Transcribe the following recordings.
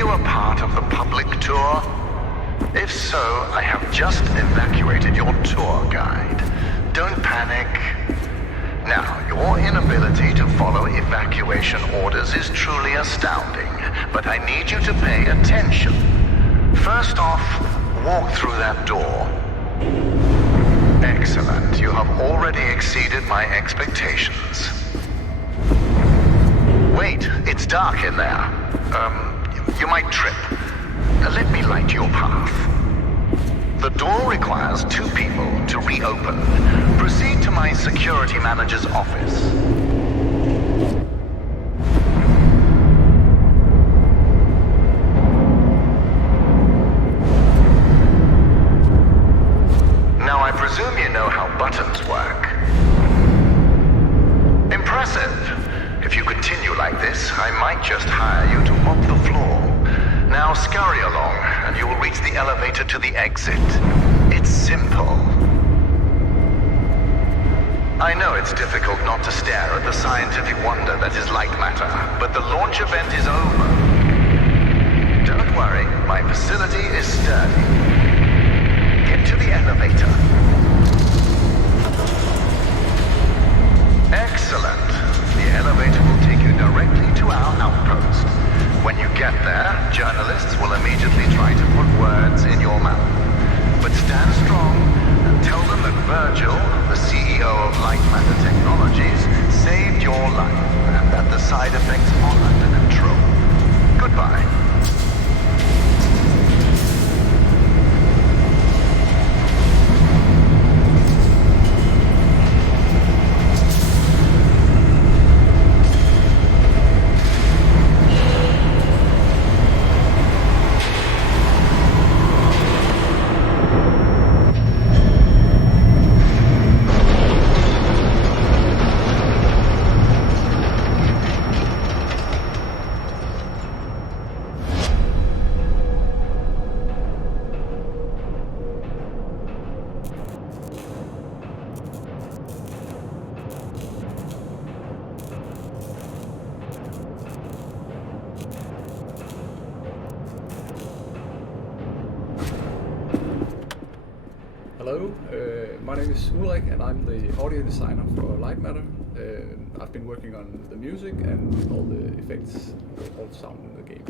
you a part of the public tour? If so, I have just evacuated your tour guide. Don't panic. Now, your inability to follow evacuation orders is truly astounding, but I need you to pay attention. First off, walk through that door. Excellent. You have already exceeded my expectations. Wait, it's dark in there. You might trip. Let me light your path. The door requires 2 people to reopen. Proceed to my security manager's office. Now I presume you know how buttons work. Impressive. If you continue like this, I might just hire you to mop the floor. Now scurry along, and you will reach the elevator to the exit. It's simple. I know it's difficult not to stare at the scientific wonder that is Lightmatter, but the launch event is over. Don't worry, my facility is sturdy. Get to the elevator. Excellent. The elevator will take you directly to our outpost. When you get there, journalists will immediately try to put words in your mouth. But stand strong and tell them that Virgil, the CEO of Lightmatter Technologies, saved your life and that the side effects are under control. Goodbye. Hello, my name is Ulrik and I'm the audio designer for Lightmatter. I've been working on the music and all the effects, all the sound in the game.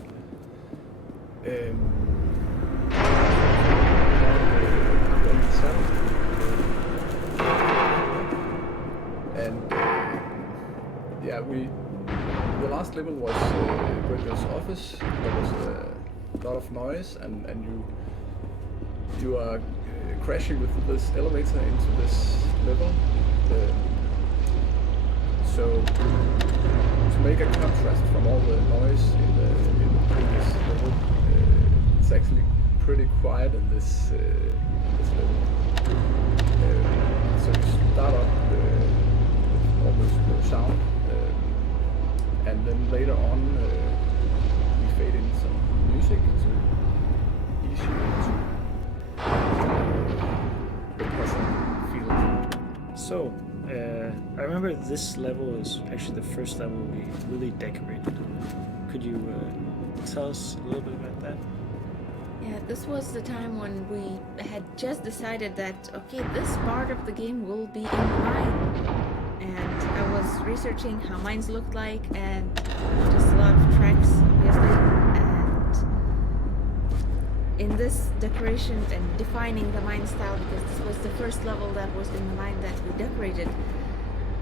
Yeah, the last level was Virgil's office. There was a lot of noise and you are crashing with this elevator into this level. So to make a contrast from all the noise in the previous level, it's actually pretty quiet in this level. So you start off with almost no sound, and then later on we fade in some music to ease you into the present feeling. So, I remember this level is actually the first level we really decorated. Could you tell us a little bit about that? Yeah, this was the time when we had just decided that, okay, this part of the game will be in the mine. And I was researching how mines looked like and just a lot of tracks, obviously. And in this decoration and defining the mine style, because this was the first level that was in the mine that we decorated,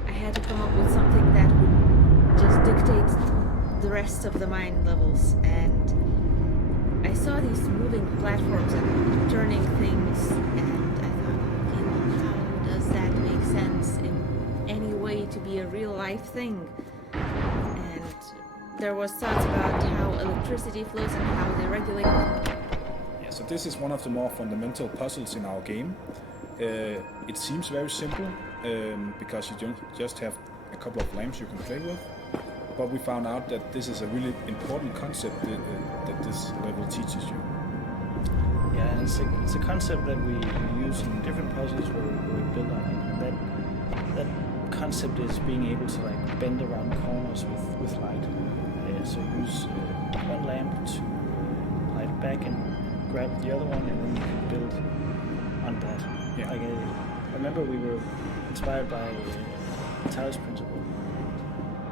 I had to come up with something that would just dictate the rest of the mine levels. And I saw these moving platforms and turning things, and I thought, okay, well, how does that make sense in any way to be a real life thing? And there was thoughts about how electricity flows and how they regulate. Yeah, so this is one of the more fundamental puzzles in our game. It seems very simple because you just have a couple of lamps you can play with, but we found out that this is a really important concept that this level teaches you. Yeah, and it's a concept that we use in different puzzles where we build on it. And that concept is being able to like bend around corners with light. So use one lamp to back and grab the other one, and then you can build on that. Yeah. Like I remember we were inspired by Talos Principle,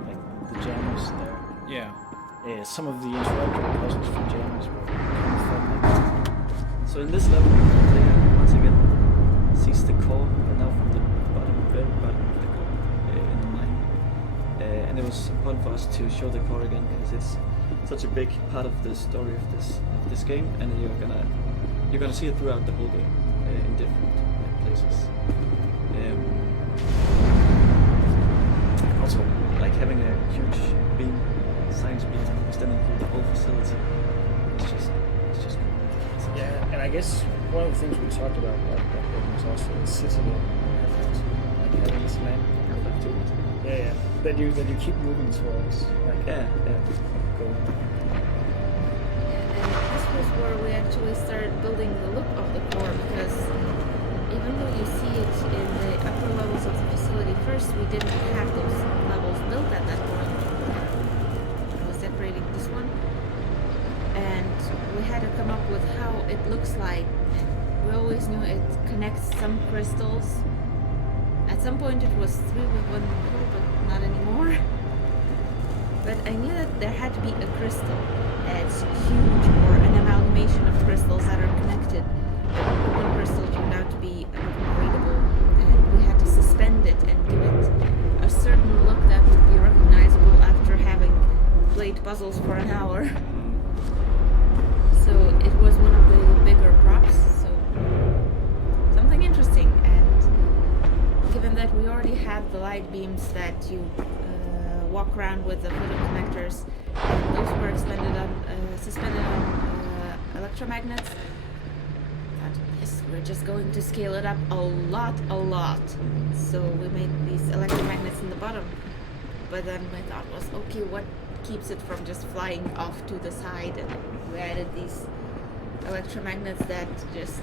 like the jammers there. Yeah. Some of the introductory puzzles from jammers were kind of fun like that. So in this level, the player once again sees the core, but now from the very bottom of the core in the mine. And it was important for us to show the core again because it's such a big part of the story of this game, and you're gonna see it throughout the whole game in different places. Also, like having a huge beam, science beam, extending through the whole facility. It's just cool. Yeah, and I guess one of the things we talked about was also the citadel effect, like having this land effect to it. Yeah, that you keep moving towards. Like going. And this was where we actually started building the look of the core, because even though you see it in the upper levels of the facility first, we didn't have those levels built at that point. I was decorating this one, and we had to come up with how it looks like. We always knew it connects some crystals. At some point it was 3 with 1 middle, but not anymore. But I knew that there had to be a crystal that's huge, or an amalgamation of crystals that are connected. But one crystal turned out to be a bit more readable, and we had to suspend it and give it a certain look that would be recognizable after having played puzzles for an hour. So it was one of the bigger props, so something interesting. And given that we already had the light beams that you walk around with the photoconnectors, and those were suspended on electromagnets, yes, we're just going to scale it up a lot. So we made these electromagnets in the bottom, but then my thought was, okay, what keeps it from just flying off to the side? And we added these electromagnets that just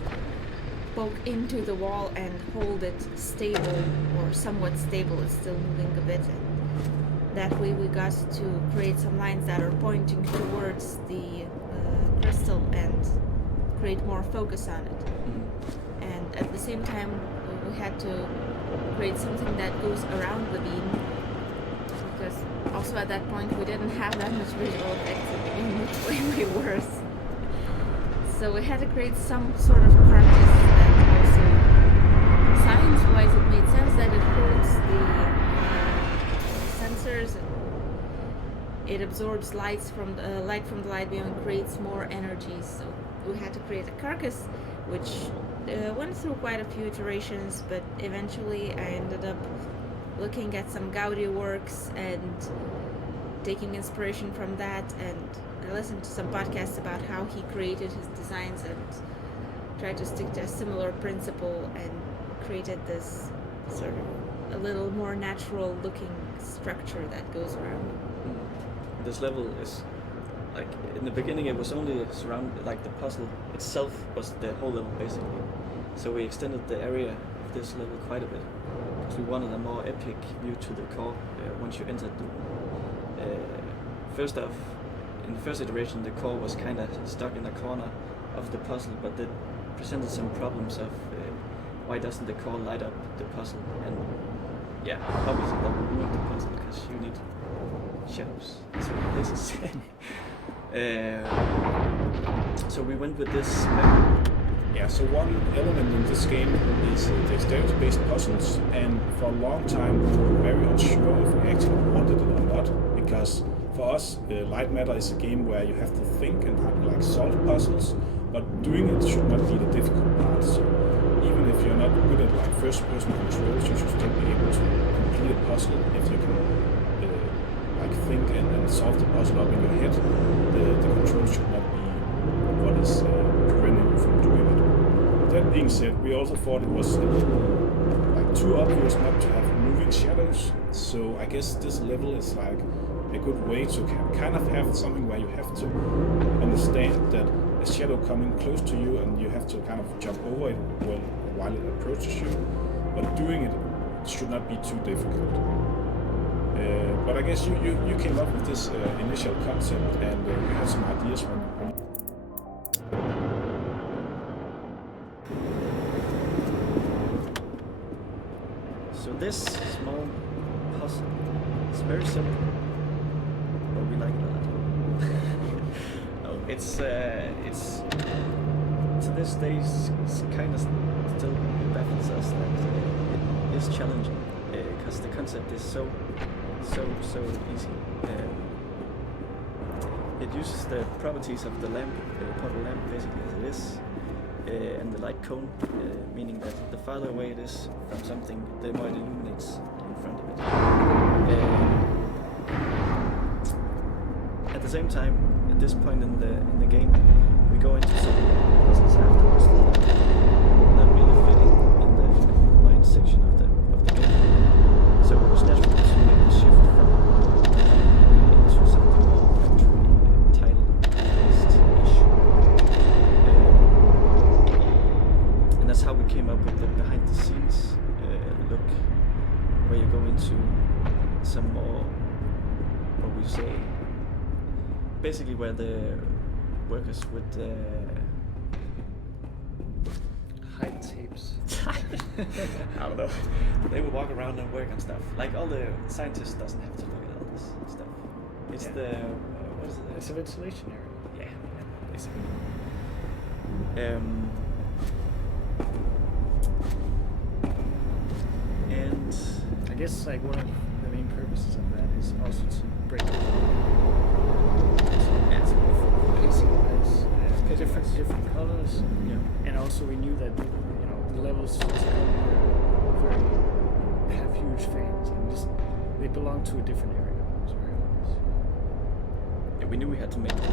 poke into the wall and hold it stable, or somewhat stable. It's still moving a bit, and that way we got to create some lines that are pointing towards the crystal and create more focus on it. And at the same time, we had to create something that goes around the beam, because also at that point we didn't have that much visual effects in which way we were. So we had to create some sort of carcass that also, science-wise, it made sense that it holds the sensors. It absorbs light from the light beam and creates more energy. So we had to create a carcass, which went through quite a few iterations, but eventually I ended up looking at some Gaudi works and taking inspiration from that, and I listened to some podcasts about how he created his designs and tried to stick to a similar principle and created this sort of a little more natural looking structure that goes around. This level is like, in the beginning it was only surrounded, like the puzzle itself was the whole level basically. So we extended the area of this level quite a bit, because we wanted a more epic view to the core once you entered the first off, in the first iteration the core was kind of stuck in the corner of the puzzle, but it presented some problems of why doesn't the core light up the puzzle, and yeah, obviously that would ruin the puzzle because you need shadows in certain places. So we went with this Yeah, so one element in this game is dexterity-based puzzles, and for a long time we were very unsure if we actually wanted it or not, because for us, Lightmatter is a game where you have to think and like solve puzzles, but doing it should not be the difficult part. So even if you're not good at like first-person controls, you should still be able to complete a puzzle if you can like think and solve the puzzle up in your head. The controls should not be what is preventing you from doing it. That being said, we also thought it was like too obvious not to have moving shadows. So I guess this level is like a good way to kind of have something where you have to understand that a shadow coming close to you and you have to kind of jump over it while it approaches you. But doing it should not be too difficult. But I guess you came up with this initial concept, and you had some ideas when this small puzzle, it's very simple, but we like it a lot. No, it's to this day kind of still baffles us that it is challenging because the concept is so easy. It uses the properties of the lamp, portal lamp, basically as it is, and the light cone, meaning that the farther away it is from something, the more it illuminates in front of it. At the same time, at this point in the game, we go into some puzzles afterwards that are not really fitting in the mind section of the game. So it was natural to make the shift from into something more factory title-based-ish. And that's how we came up with the behind-the-scenes look, where you go into some more, what we say, basically where the workers would Hide tapes. I don't know. They would walk around and work on stuff. Like all the scientists doesn't have to look at all this stuff. It's Yeah. the what is it? It's a ventilation area. Yeah, basically. And I guess like one of the main purposes of that is also to break the pacing wise, different colors. yeah, And also we knew that the levels have huge fans and just they belong to a different area. It was very obvious. yeah, we knew we had to make like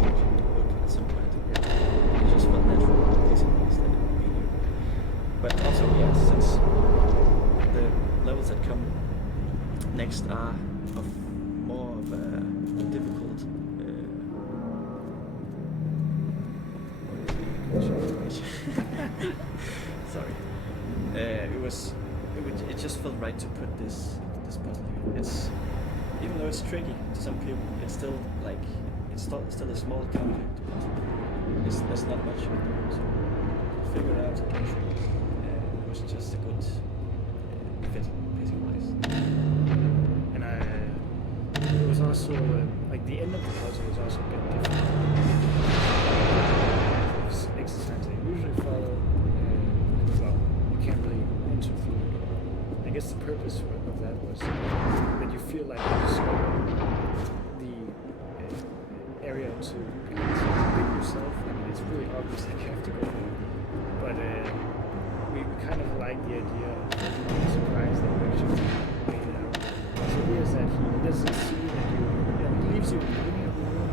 change the look at some point. It just felt natural, basically, that it would be new. But also, yeah, since the levels that come next are of more of a difficult sorry. It just felt right to put this puzzle here. It's, even though it's tricky to some people, it's still like still a small compact puzzle. There's not much of it, so figure it out eventually. It was just a good fit, pacing wise. And it was also like the end of the puzzle was also a bit different. Exercise they usually follow. Well, you can't really enter through it. I guess the purpose of that was that you feel like you discover the area to big yourself. I mean, it's really obvious that you have to go there. But we kind of like the idea of being surprised that you actually made it out. So it is that he doesn't see that he leaves you in the beginning of the room,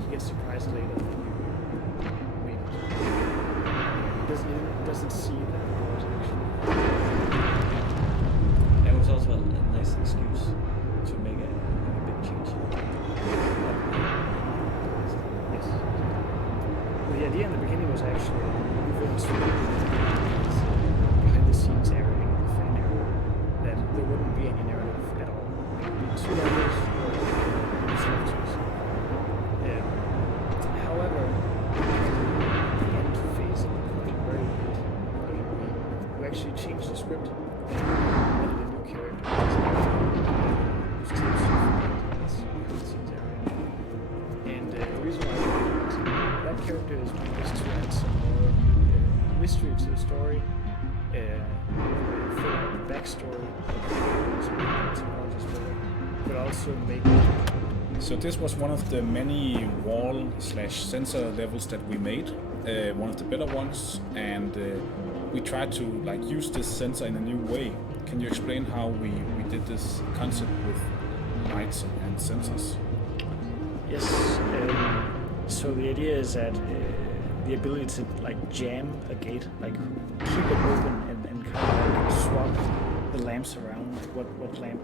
he gets surprised later that you made it. He doesn't see that it was actually. It was also a nice excuse to make a big change. Yes. Well, the idea in the beginning was actually move into behind the scenes area, the fan area, that there wouldn't be any narrative at all. It would be 2 levels or selectors. However, the end phase of the project, very late, we actually changed the script and added a new character. Who's behind the scenes area. And the reason why that character is to add some more mystery to the story, fill out the backstory, but also make So this was one of the many wall/sensor levels that we made, one of the better ones, and we tried to use this sensor in a new way. Can you explain how we did this concept with lights and sensors? Yes. So the idea is that the ability to jam a gate, keep it open and kind of swap the lamps around, what lamp.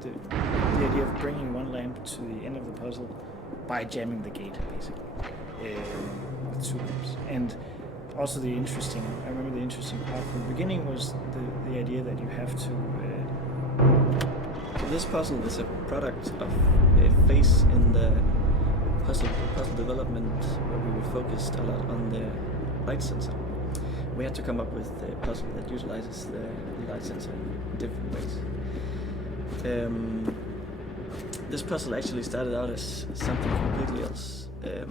The idea of bringing one lamp to the end of the puzzle by jamming the gate, basically, with 2 lamps. And also I remember the interesting part from the beginning was the idea that you have to... This puzzle is a product of a phase in the puzzle development where we were focused a lot on the light sensor. we had to come up with a puzzle that utilizes the light sensor in different ways. This puzzle actually started out as something completely else. I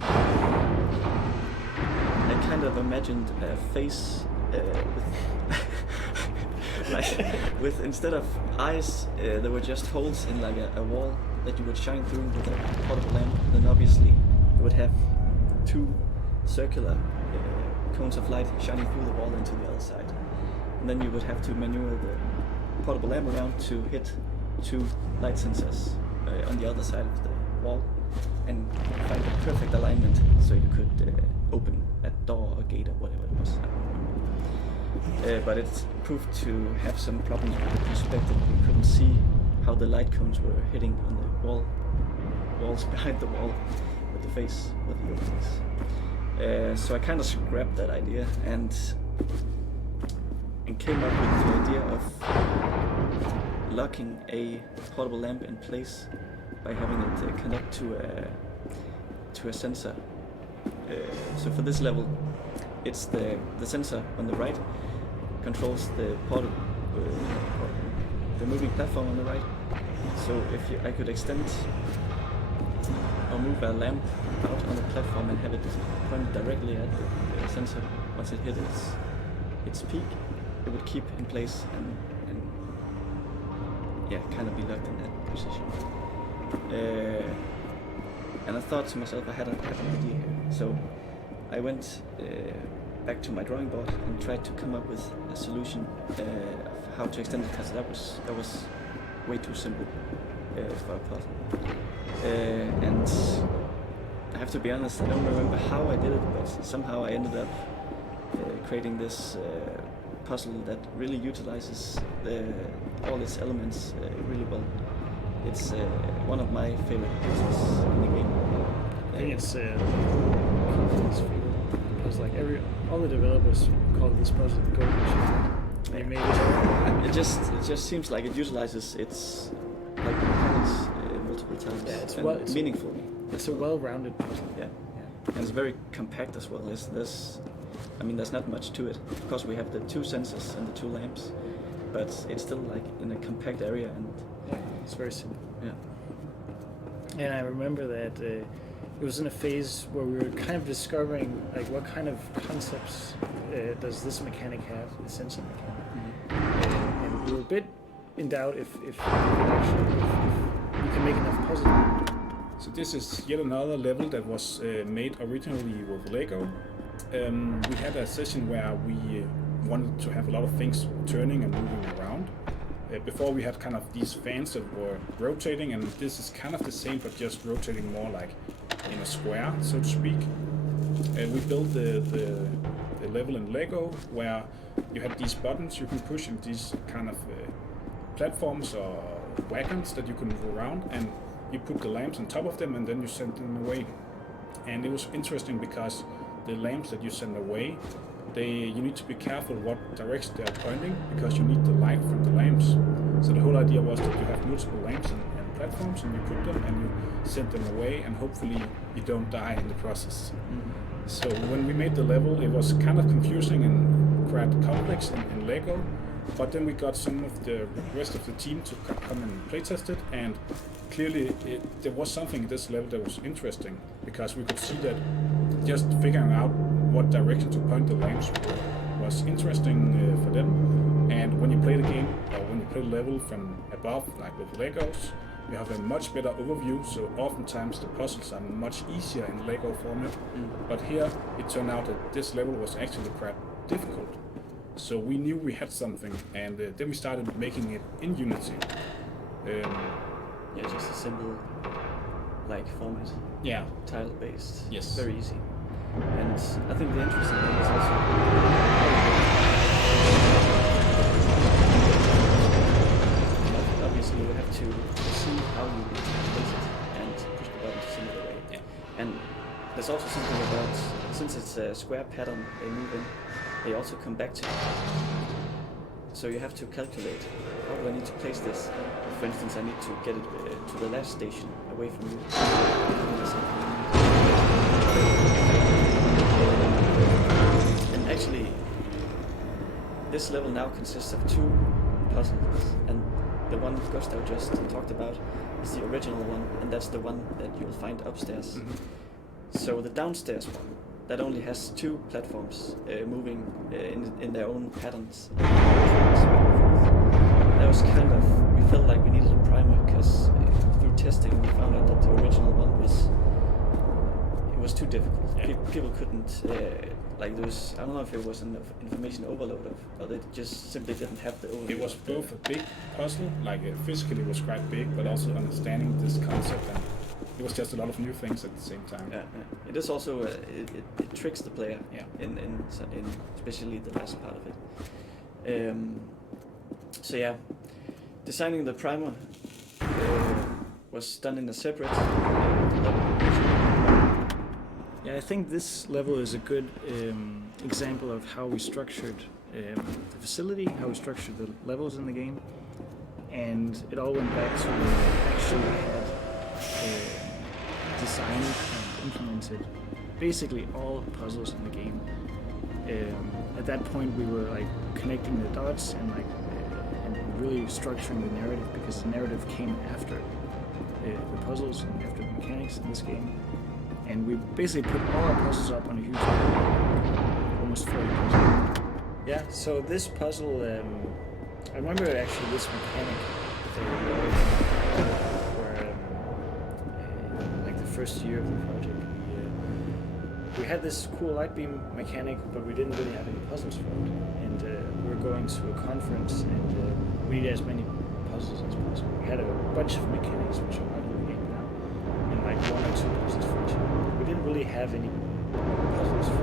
kind of imagined a face with instead of eyes, there were just holes in like a wall that you would shine through with a portable lamp. Then obviously you would have two circular cones of light shining through the wall into the other side. And then you would have to maneuver the portable lamp around to hit two light sensors on the other side of the wall and find the perfect alignment so you could open a door or gate or whatever it was. I don't remember. But it proved to have some problems with the perspective. You couldn't see how the light cones were hitting on the walls behind the wall with the face with the openings. So I kind of scrapped that idea and came up with the idea of locking a portable lamp in place by having it connect to a sensor. So for this level, it's the sensor on the right controls the the moving platform on the right. So if I could extend or move a lamp out on the platform and have it pointed directly at the sensor once it hit its peak, it would keep in place and yeah, kind of be locked in that position. And I thought to myself, I had an idea here. So I went back to my drawing board and tried to come up with a solution of how to extend it, because that was way too simple for a puzzle. And I have to be honest, I don't remember how I did it, but somehow I ended up creating this puzzle that really utilizes all its elements really well. It's one of my favorite puzzles in the game. I think it's confidence for you, because like all the developers call this puzzle the golden child. They made it. It just seems like it utilizes its like mechanics multiple times. Yeah, it's meaningfully. It's a well-rounded puzzle. Yeah. And it's very compact as well. There's not much to it. Of course, we have the two sensors and the two lamps, but it's still like in a compact area, and Yeah, it's very simple. yeah. And I remember that it was in a phase where we were kind of discovering like what kind of concepts does this mechanic have, the sensor mechanic. And we were a bit in doubt if you can make enough puzzles. So this is yet another level that was made originally with Lego. We had a session where we wanted to have a lot of things turning and moving around. Before we had kind of these fans that were rotating, and this is kind of the same but just rotating more like in a square, so to speak. We built the level in Lego where you had these buttons you can push in these kind of platforms or wagons that you can move around, and you put the lamps on top of them and then you send them away. And it was interesting because the lamps that you send away, you need to be careful what direction they are pointing, because you need the light from the lamps. So the whole idea was that you have multiple lamps and platforms, and you put them and you send them away, and hopefully you don't die in the process. So when we made the level, it was kind of confusing and quite complex in Lego, but then we got some of the rest of the team to come and playtest it, and clearly there was something in this level that was interesting, because we could see that just figuring out what direction to point the lamps was interesting for them. And when you play the game, or when you play the level from above, like with Legos, you have a much better overview, so oftentimes the puzzles are much easier in Lego format. But here it turned out that this level was actually quite difficult. So we knew we had something, and then we started making it in Unity. Yeah, just a simple like format. Yeah. Tile based. Yes. Very easy. And I think the interesting thing is also obviously you have to see how you place it and push the button to send it away. Yeah. And there's also something about, since it's a square pattern they move in, they also come back to it. So you have to calculate, how do I need to place this? For instance, I need to get it to the last station away from you. And actually, this level now consists of 2 puzzles, and the one Gustav just talked about is the original one, and that's the one that you'll find upstairs. So the downstairs one, that only has 2 platforms moving in their own patterns. That was kind of, we felt like we needed a primer, because through testing we found out that the original one was too difficult. Yeah. People couldn't, like there was, I don't know if it was an information overload or they just simply didn't have the overview. It was both a big puzzle, like physically it was quite big, but also understanding this concept, and it was just a lot of new things at the same time. Yeah. It is also, it tricks the player, in especially the last part of it. So yeah, designing the primer was done in a separate level. Yeah, I think this level is a good example of how we structured the facility, how we structured the levels in the game, and it all went back to when we actually had designed and implemented basically all puzzles in the game. At that point, we were like connecting the dots and like and really structuring the narrative, because the narrative came after the puzzles and after the mechanics in this game. And we basically put all our puzzles up on a huge map, almost 40 puzzles. Yeah, so this puzzle, I remember actually this mechanic where, like the first year of the project, we had this cool light beam mechanic, but we didn't really have any puzzles for it. And we were going to a conference, and we needed as many puzzles as possible. We had a bunch of mechanics, which are not in the game now, and like 1 or 2 puzzles for each. We didn't really have any puzzles for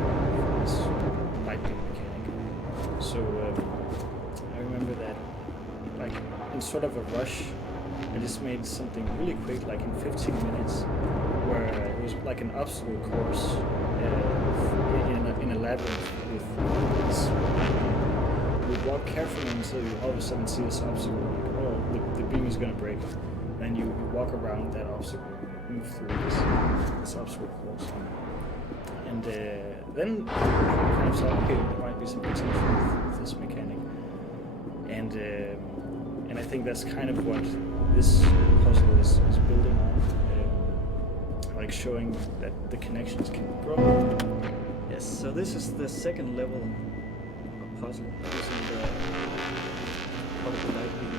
this light beam mechanic. So I remember that, like in sort of a rush, I just made something really quick, like in 15 minutes, where it was like an obstacle course in a labyrinth with this. You walk carefully until you all of a sudden see this obstacle, like, oh, the beam is going to break. Then you walk around that obstacle, move through this obstacle course. And then kind of thought, okay, there might be some potential with this mechanic. And I think that's kind of what this puzzle is building on, like showing that the connections can grow. Yes, so this is the second level of puzzle using the light beam.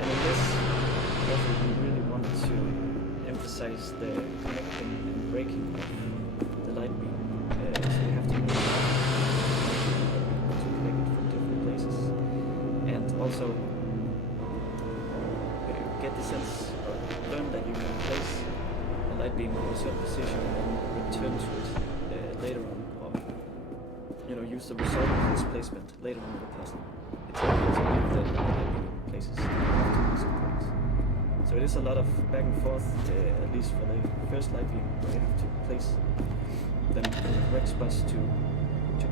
And in this puzzle we really wanted to emphasize the connecting and breaking of the light beam. So you have to move to connect it from different places. And also get the sense or learn that you can place a light beam in a certain position and then return to it later on, or use the result of its placement later on in the puzzle. It's okay to leave the light beam in places after some points. So it is a lot of back and forth, at least for the first light beam, where you have to place them in the correct spots to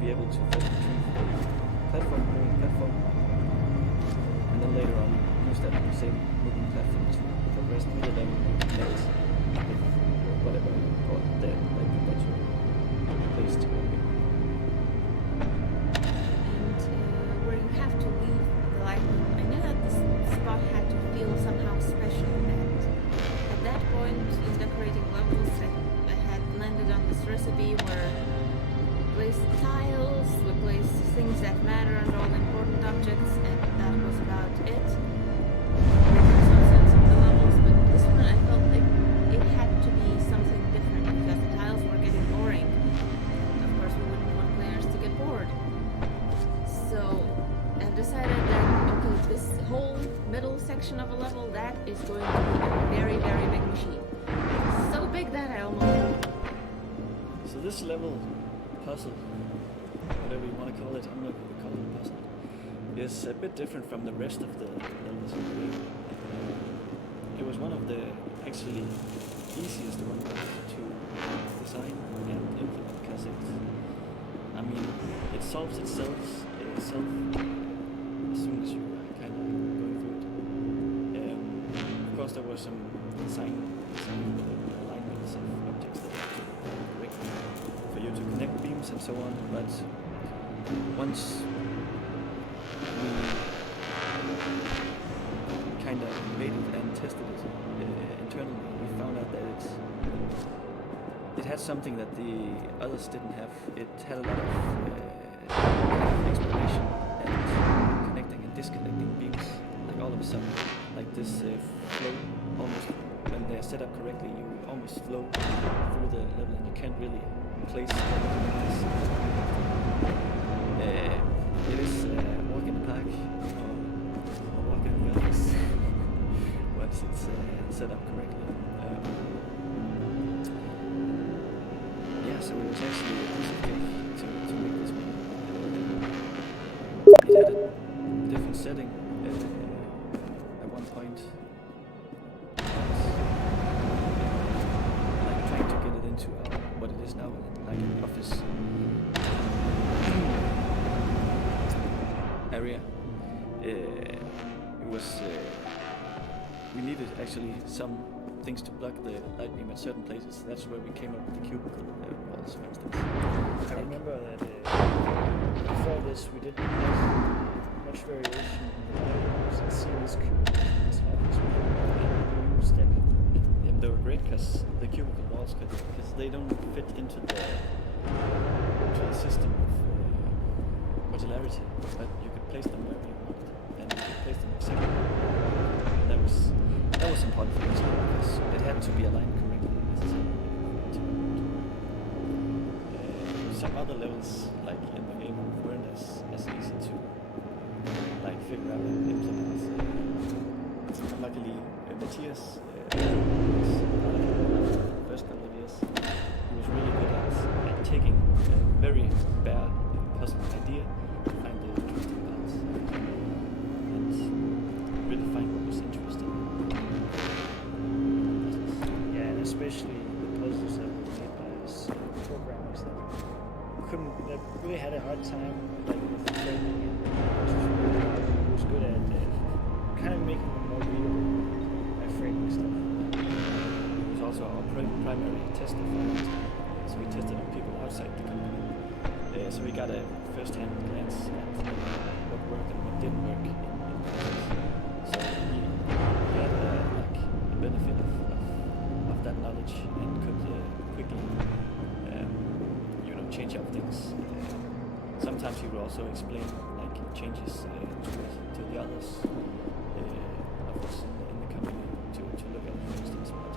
be able to first retrieve the moving platform, and then later on use that same moving platform to progress through the level and connect with whatever or the light beam that you placed. And where you have to leave the light beam, I knew that this spot had to feel somehow special, and at that point in decorating levels I had landed on this recipe where we placed tiles, we placed things that matter and all important objects, and that was about it. There was no sense of the levels, but this one I felt like it had to be something different because the tiles were getting boring. Of course we wouldn't want players to get bored. So I've decided that, okay, this whole middle section of a level, that is going to be a very, very big machine. It's so big that I almost... So this level puzzle, whatever you want to call it, I'm not going to call it a puzzle, is a bit different from the rest of the levels in the game. It was one of the actually easiest ones to design and implement because it solves itself as soon as you kind of going through it. Of course, there was some design alignments of objects that you have to break for you to connect beams games and so on, but once we kind of made it and tested it internally, we found out that it had something that the others didn't have. It had a lot of kind of exploration and connecting and disconnecting beams, like all of a sudden, like this flow, almost when they're set up correctly, you almost flow through the level and you can't really place this. It is a walk in the park or walk in the office once it's set up correctly. So it was actually a piece of cake to make this one. It had a different setting at one point. Like trying to get it into what it is now, like an office area. It was we needed actually some things to block the light beam at certain places. That's where we came up with the cubicle walls, for instance. I remember that before this we didn't have much variation in the light and see this cubicle in this office. We used them. Yeah, they were great because the cubicle walls they don't fit into the system of modularity, but you could place them wherever you wanted, and you could place them exactly. That was important for us because it had to be aligned correctly. Some other levels, like in the game, weren't as easy to like figure out and implement. Luckily, Matthias, first couple of years, he was really good at taking a very bare puzzle idea to find the interesting parts and really find what was interesting. Yeah, and especially the puzzles that were made by us programmers that really had a hard time like with framing and who was good at kind of making them more readable by framing stuff. It was also our primary tester for it, so we tested on people outside the company. So we got a first-hand glance at what worked and what didn't work in process. So he had like the benefit of that knowledge and could quickly change up things. Sometimes he would also explain like changes to the others of us in the company to look at, for instance. But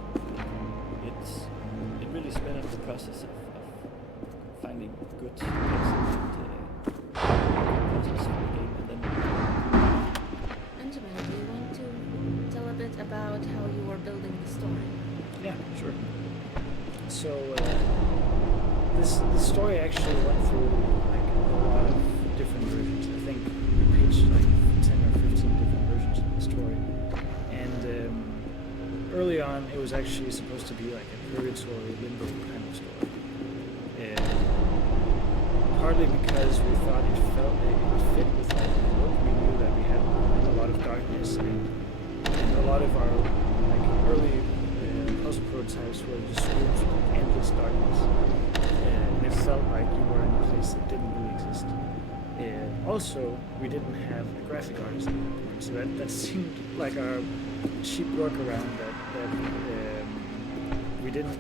it really sped up the process of finding good things and process for the game. And then Benjamin, do you want to tell a bit about how you were building the story? Yeah, sure. So the story actually went through like a lot of different versions. I think we pitched like 10 or 15 different versions of the story. And early on, it was actually supposed to be like a purgatory limbo kind of story. Partly because we thought it fit with our work. We knew that we had a lot of darkness and a lot of our like early puzzle prototypes were just rooms with endless darkness. And it felt like you were in a place that didn't really exist. Also, we didn't have a graphic artist at that point, so that seemed like our cheap workaround that we didn't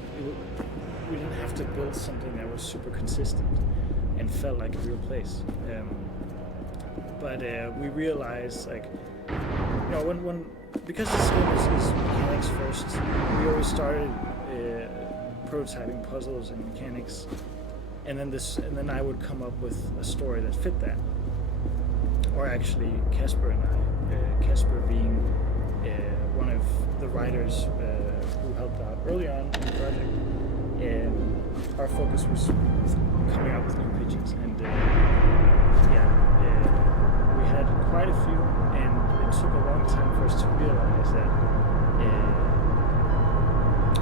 have to build something that was super consistent and felt like a real place. But we realized, like, you know, when because this game is mechanics first, we always started prototyping puzzles and mechanics, and then I would come up with a story that fit that. Or actually, Casper and I, Casper being one of the writers who helped out early on in the project, our focus was coming up with new pitches, and we had quite a few, and it took a long time for us to realize that.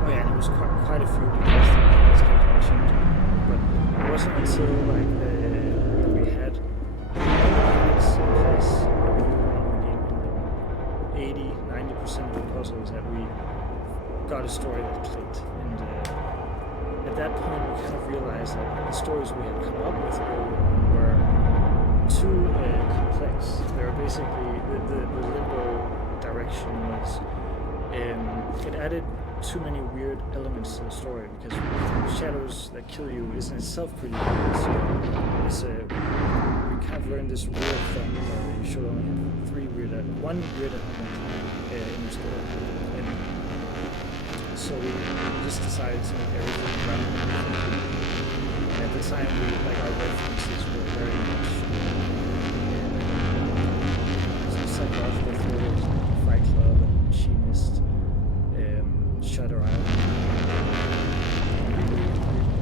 And it was quite a few because the mechanics kept on changing. But it wasn't until like we had mechanics in place that we knew along the game in 80-90% of the puzzles that we got a story that clicked, and at that point we kind of realized that the stories we had come up with earlier were too complex. They were basically the limbo direction was it added too many weird elements to the story because shadows that kill you is in itself pretty weird. So we kind of learned this weird thing where you should only have one weird element in the story. And so we just decided to make everything run. And at the time, our references were very much psychological thrillers like Fight Club and Machinist, Shutter Island.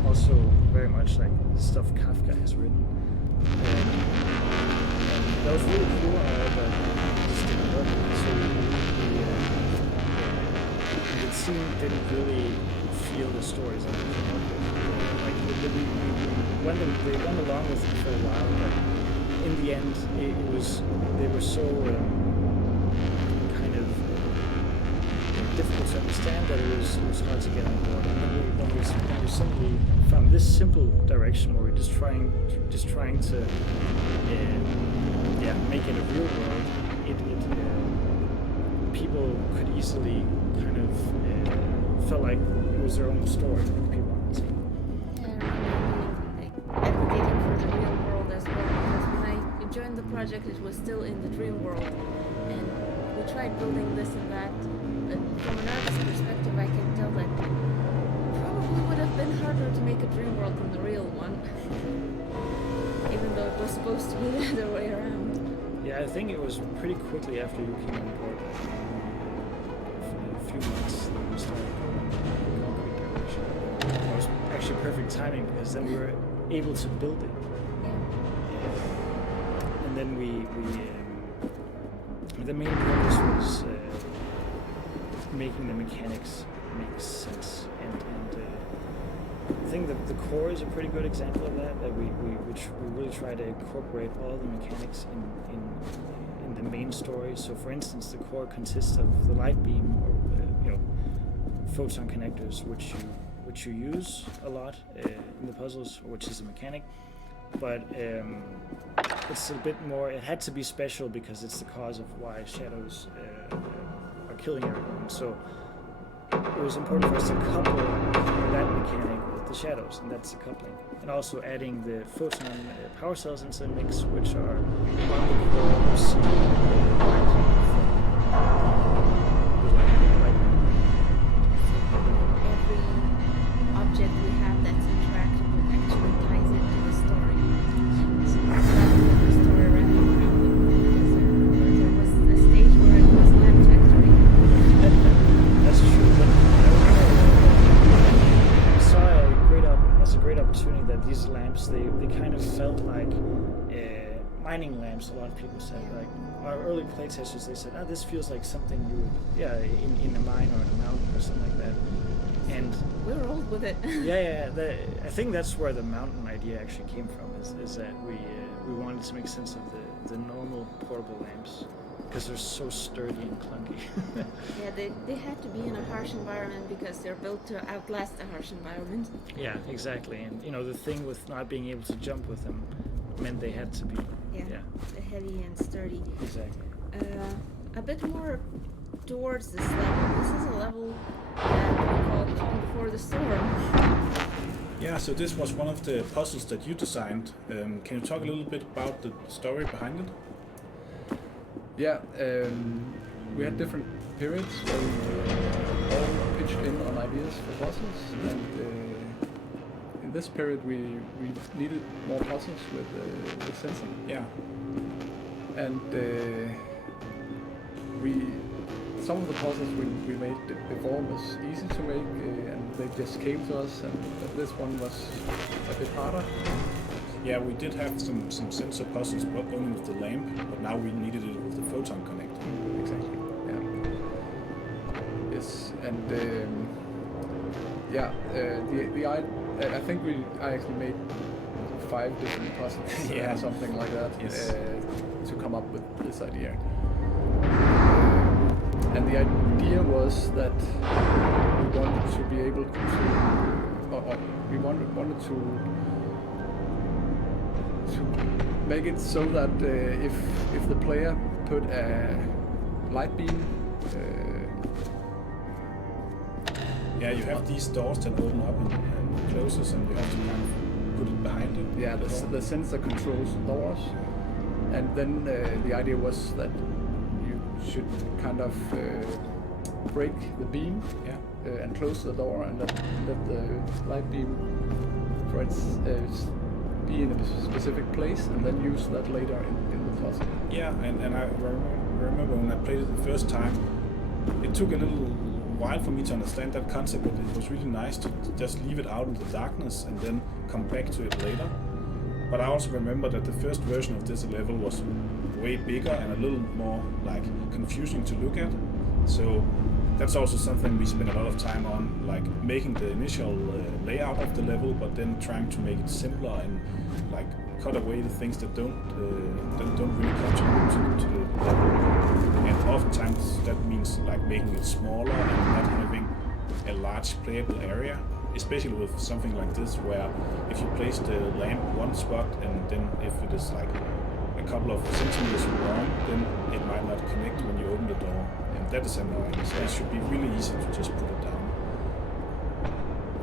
We also very much like stuff Kafka has written. And that was really cool, but it just didn't work. So the team didn't really feel the stories that we came up with. Like they went along with it for a while, but in the end, they were so kind of difficult to understand that it was hard to get on board. And then when we suddenly found this simple direction where we're just trying to make it a real world, people could easily kind of felt like it was their own story. People on the team. Advocating for the real world as well, because when I joined the project it was still in the dream world, and we tried building this and that, but from an artist's perspective I can tell that probably would have been harder to make a dream world than the real one, even though it was supposed to be the other way around. Yeah, I think it was pretty quickly after you came on board, a few months that we started concrete direction. It was actually perfect timing because then we were able to build it. And then the main purpose was making the mechanics make sense. And I think that the core is a pretty good example of that. That we really try to incorporate all the mechanics in the main story. So, for instance, the core consists of the light beam, or photon connectors, which you use a lot in the puzzles, which is a mechanic. But it's a bit more. It had to be special because it's the cause of why shadows are killing everyone. So it was important for us to couple that mechanic with the shadows, and that's the coupling. And also adding the photon power cells into the mix, which are on the core Every object we have that's interactive with actually ties into the story. And that's what the story wrapped around it, because there was a stage where it was Lamp Factory. That's true, but I saw a great opportunity that these lamps, they kind of felt like mining lamps. A lot of people said, like our early playtesters, they said, this feels like something you would, in a mine or in a mountain or something like that. And We were old with it. I think that's where the mountain idea actually came from. Is that we wanted to make sense of the normal portable lamps because they're so sturdy and clunky. Yeah, they had to be in a harsh environment because they're built to outlast a harsh environment. Yeah, exactly. And the thing with not being able to jump with them meant they had to be. Yeah. Heavy and sturdy. Exactly. A bit more towards this level. This is a level that we call Calm Before the Storm. Yeah, so this was one of the puzzles that you designed. Can you talk a little bit about the story behind it? Yeah, we had different periods where we all pitched in on ideas for puzzles, and in this period we needed more puzzles with sensing. Yeah. And some of the puzzles we made before was easy to make, and they just came to us, and this one was a bit harder. Yeah, we did have some sensor puzzles, but only with the lamp, but now we needed it with the photon connector. Exactly. Yeah. Yes, and I think I actually made 5 different puzzles, Yeah. something like that, Yes. to come up with this idea. And the idea was that we wanted to be able to we wanted to make it so that if the player put a light beam. Yeah, you have these doors that open up and closes, and you have to kind of put it behind it. Yeah, the sensor controls the doors, and then the idea was that you should kind of break the beam, and close the door, and let the light beam be in a specific place, and then use that later in the puzzle. Yeah, and I remember when I played it the first time, it took a little while for me to understand that concept, but it was really nice to just leave it out in the darkness and then come back to it later. But I also remember that the first version of this level was way bigger and a little more like confusing to look at. So that's also something we spent a lot of time on, like making the initial layout of the level, but then trying to make it simpler and like cut away the things that don't really contribute to the level. And oftentimes that means like making it smaller and not having a large playable area, especially with something like this, where if you place the lamp one spot and then if it is like a couple of centimeters wrong, then it might not connect when you open the door, and that is annoying. So it should be really easy to just put it down.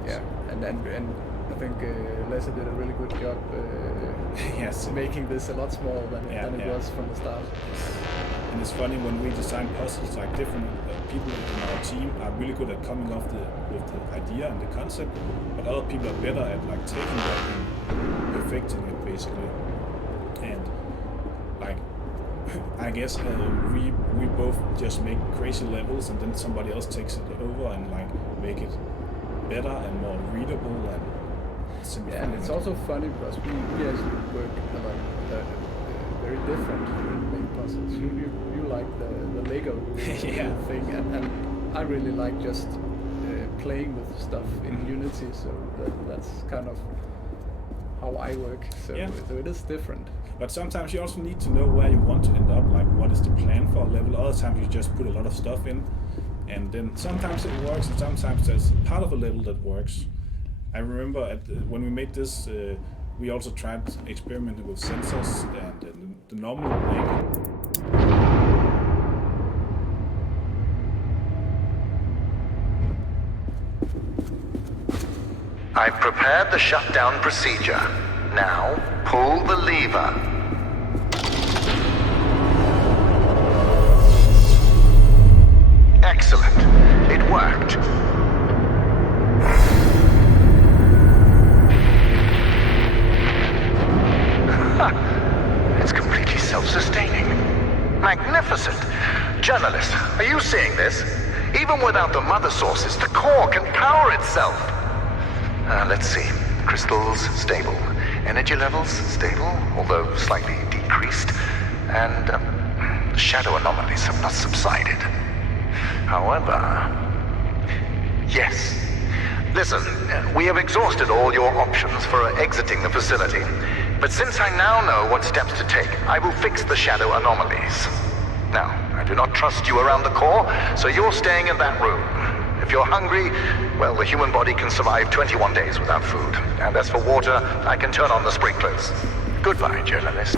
Yeah, and I think Lasse did a really good job Yes. making this a lot smaller than it was from the start. And it's funny when we design puzzles, like different people in our team are really good at coming up with the idea and the concept, but other people are better at like taking that and perfecting it basically. And like I guess we both just make crazy levels, and then somebody else takes it over and like make it better and more readable and simple. Yeah, and it's also funny because we actually work very different when we make puzzles. You like the Lego thing, and I really like just playing with stuff in Unity. So that's kind of how I work. So it is different. But sometimes you also need to know where you want to end up, like what is the plan for a level. Other times you just put a lot of stuff in, and then sometimes it works, and sometimes there's part of a level that works. I remember when we made this, we also tried experimenting with sensors and the normal angle. I've prepared the shutdown procedure. Now, pull the lever. Excellent. It worked. It's completely self-sustaining. Magnificent. Journalist, are you seeing this? Even without the mother sources, the core can power itself. Let's see. Crystals, stable. Energy levels, stable, although slightly decreased. And shadow anomalies have not subsided. However... Yes. Listen, we have exhausted all your options for exiting the facility. But since I now know what steps to take, I will fix the shadow anomalies. Now, I do not trust you around the core, so you're staying in that room. If you're hungry, well, the human body can survive 21 days without food. And as for water, I can turn on the sprinklers. Goodbye, journalist.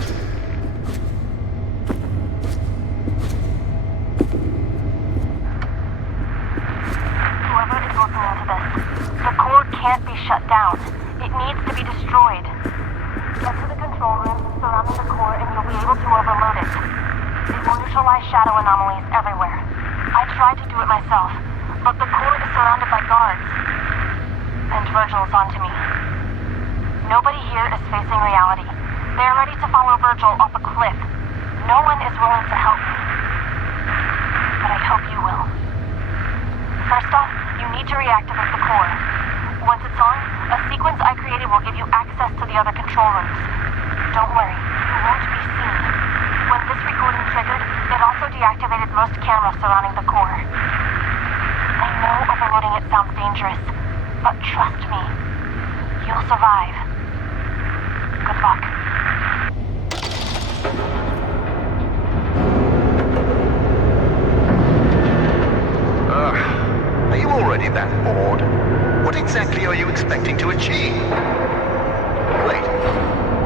Whoever is looking into this, the core can't be shut down. It needs to be destroyed. Get to the control room surrounding the core and you'll be able to overload it. It will neutralize shadow anomalies everywhere. I tried to do it myself, but the core is surrounded by guards. And Virgil's onto me. Nobody here is facing reality. They're ready to follow Virgil off a cliff. No one is willing to help me. But I hope you will. First off, you need to reactivate the core. Once it's on, a sequence I created will give you access to the other control rooms. Don't worry, you won't be seen. When this recording triggered, it also deactivated most cameras surrounding the core. I know overloading it sounds dangerous, but trust me, you'll survive. Good luck. Are you already that bored. What exactly are you expecting to achieve? Wait,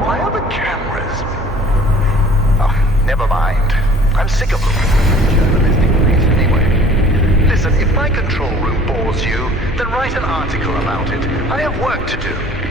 why are the cameras? Oh, never mind. I'm sick of looking for journalistic things anyway. Listen, if my control room bores you, then write an article about it. I have work to do.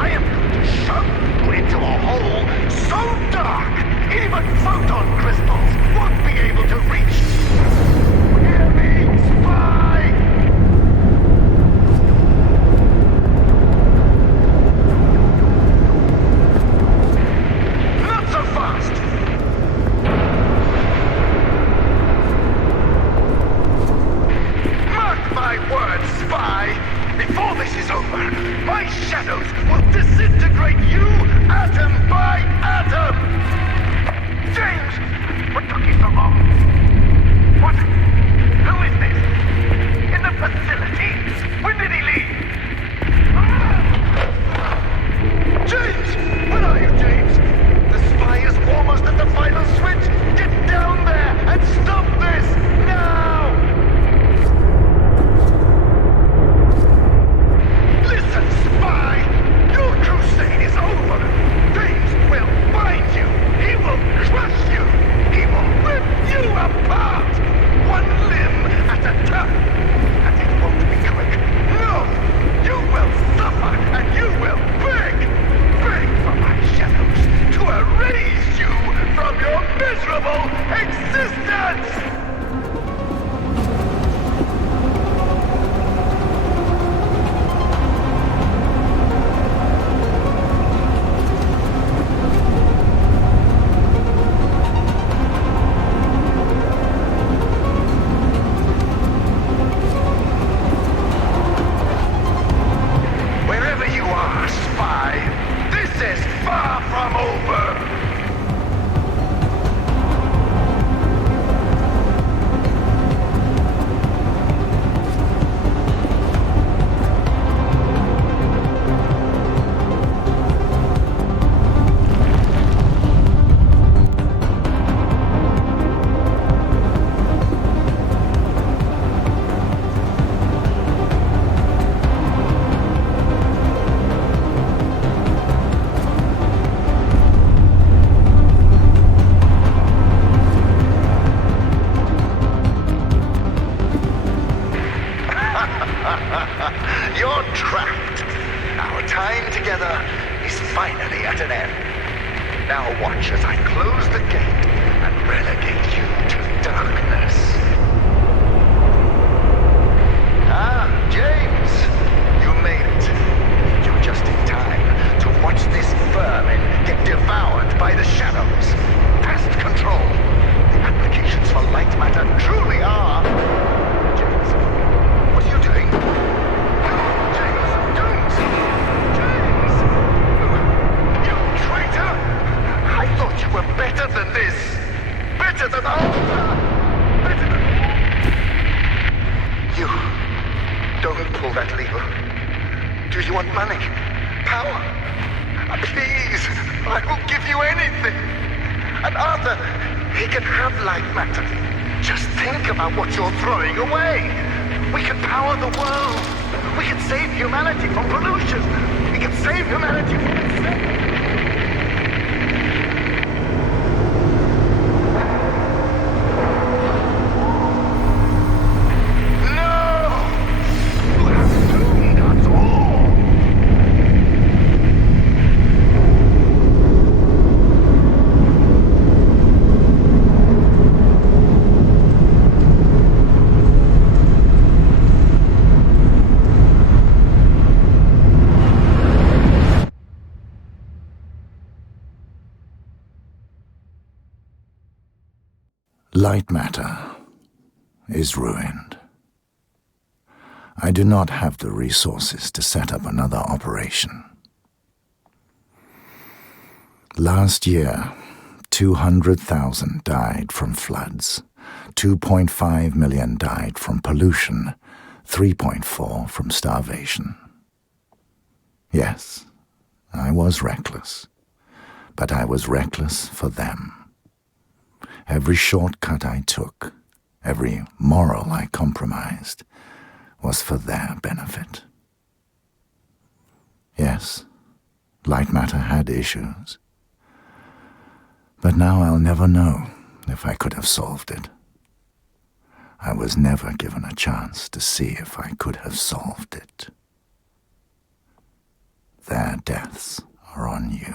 I am shove you into a hole so Now watch as I close the gate and relegate you to darkness. Ah, James, you made it. You're just in time to watch this vermin get devoured by the shadows. Pest control. The applications for Lightmatter truly are... James, what are you doing? James, don't! James! You traitor! I thought you were better than this! Better than all! Better than... You... Don't pull that lever. Do you want money? Power? Please, I will give you anything. And Arthur, he can have Lightmatter. Just think about what you're throwing away. We can power the world. We can save humanity from pollution. We can save humanity from itself. Lightmatter is ruined. I do not have the resources to set up another operation. Last year, 200,000 died from floods, 2.5 million died from pollution, 3.4 from starvation. Yes, I was reckless, but I was reckless for them. Every shortcut I took, every moral I compromised, was for their benefit. Yes, Lightmatter had issues. But now I'll never know if I could have solved it. I was never given a chance to see if I could have solved it. Their deaths are on you.